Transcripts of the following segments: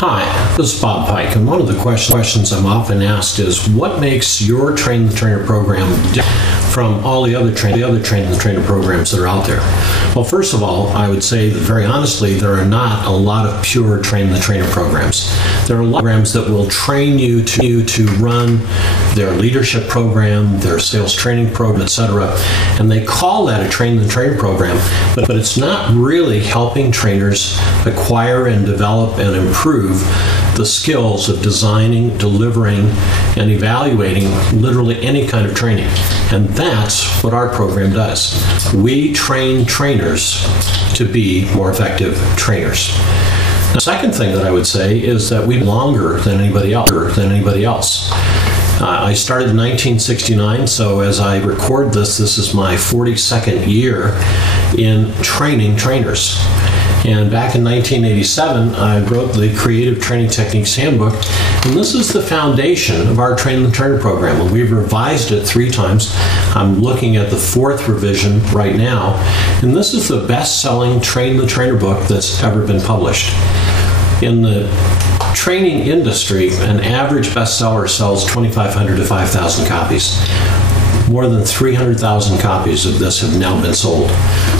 Hi, this is Bob Pike, and one of the questions I'm often asked is, what makes your Train the Trainer program different from all the other Train the Trainer programs that are out there? Well, first of all, I would say that very honestly, there are not a lot of pure Train the Trainer programs. There are a lot of programs that will train you to run their leadership program, their sales training program, etc. And they call that a Train the Trainer program, but it's not really helping trainers acquire and develop and improve the skills of designing, delivering, and evaluating literally any kind of training. And that's what our program does. We train trainers to be more effective trainers. The second thing that I would say is that we've been longer than anybody else. I started in 1969, so as I record this is my 42nd year in training trainers. And back in 1987, I wrote the Creative Training Techniques Handbook, and this is the foundation of our Train the Trainer program. And we've revised it 3 times. I'm looking at the 4th revision right now, and this is the best-selling Train the Trainer book that's ever been published. In the training industry, an average bestseller sells 2,500 to 5,000 copies. More than 300,000 copies of this have now been sold.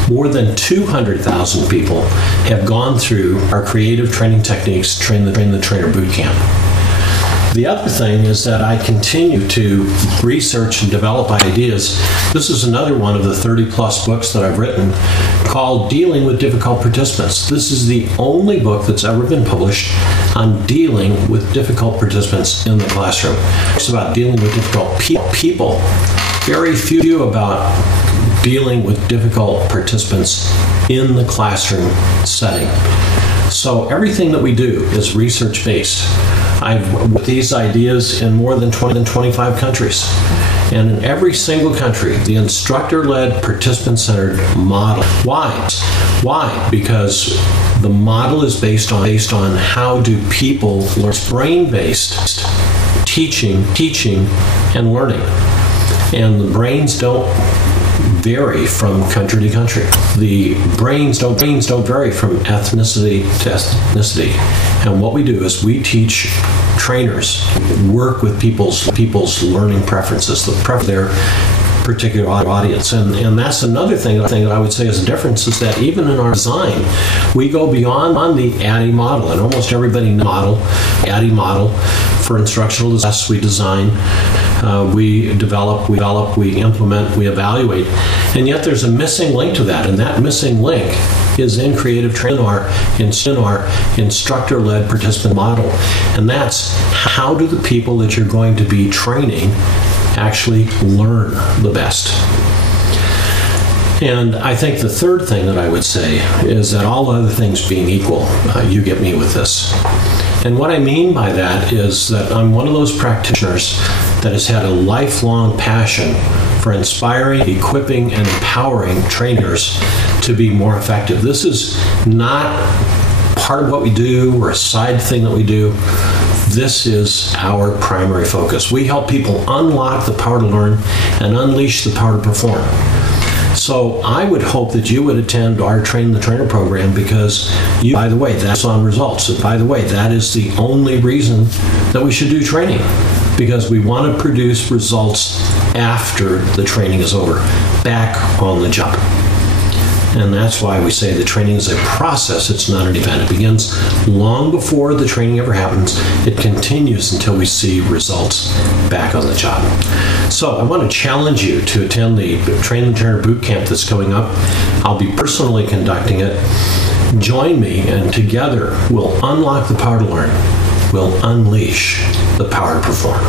More than 200,000 people have gone through our Creative Training Techniques Train the Trainer Bootcamp. The other thing is that I continue to research and develop ideas. This is another one of the 30-plus books that I've written called Dealing with Difficult Participants. This is the only book that's ever been published on dealing with difficult participants in the classroom. It's about dealing with difficult people. Very few about dealing with difficult participants in the classroom setting. So everything that we do is research-based. I've with these ideas in more than 25 countries. And in every single country, the instructor-led, participant-centered model. Why? Why? Because the model is based on how do people learn. Brain-based teaching, and learning. And the brains don't vary from country to country. The brains don't vary from ethnicity to ethnicity. And what we do is we teach trainers work with people's learning preferences, their particular audience. And that's another thing that I would say is a difference, is that even in our design, we go beyond the ADDIE model. And almost everybody knows ADDIE model. For instructional design, we design, we develop, we implement, we evaluate. And yet there's a missing link to that, and that missing link is in Creative Training, our instructor-led participant model. And that's, how do the people that you're going to be training actually learn the best? And I think the third thing that I would say is that all other things being equal, you get me with this. And what I mean by that is that I'm one of those practitioners that has had a lifelong passion for inspiring, equipping, and empowering trainers to be more effective. This is not part of what we do or a side thing that we do. This is our primary focus. We help people unlock the power to learn and unleash the power to perform. So I would hope that you would attend our Train the Trainer program, because by the way, that's on results. And by the way, that is the only reason that we should do training, because we want to produce results after the training is over, back on the job. And that's why we say the training is a process, it's not an event. It begins long before the training ever happens. It continues until we see results back on the job. So I want to challenge you to attend the Train the Trainer Bootcamp that's coming up. I'll be personally conducting it. Join me, and together we'll unlock the power to learn. We'll unleash the power to perform.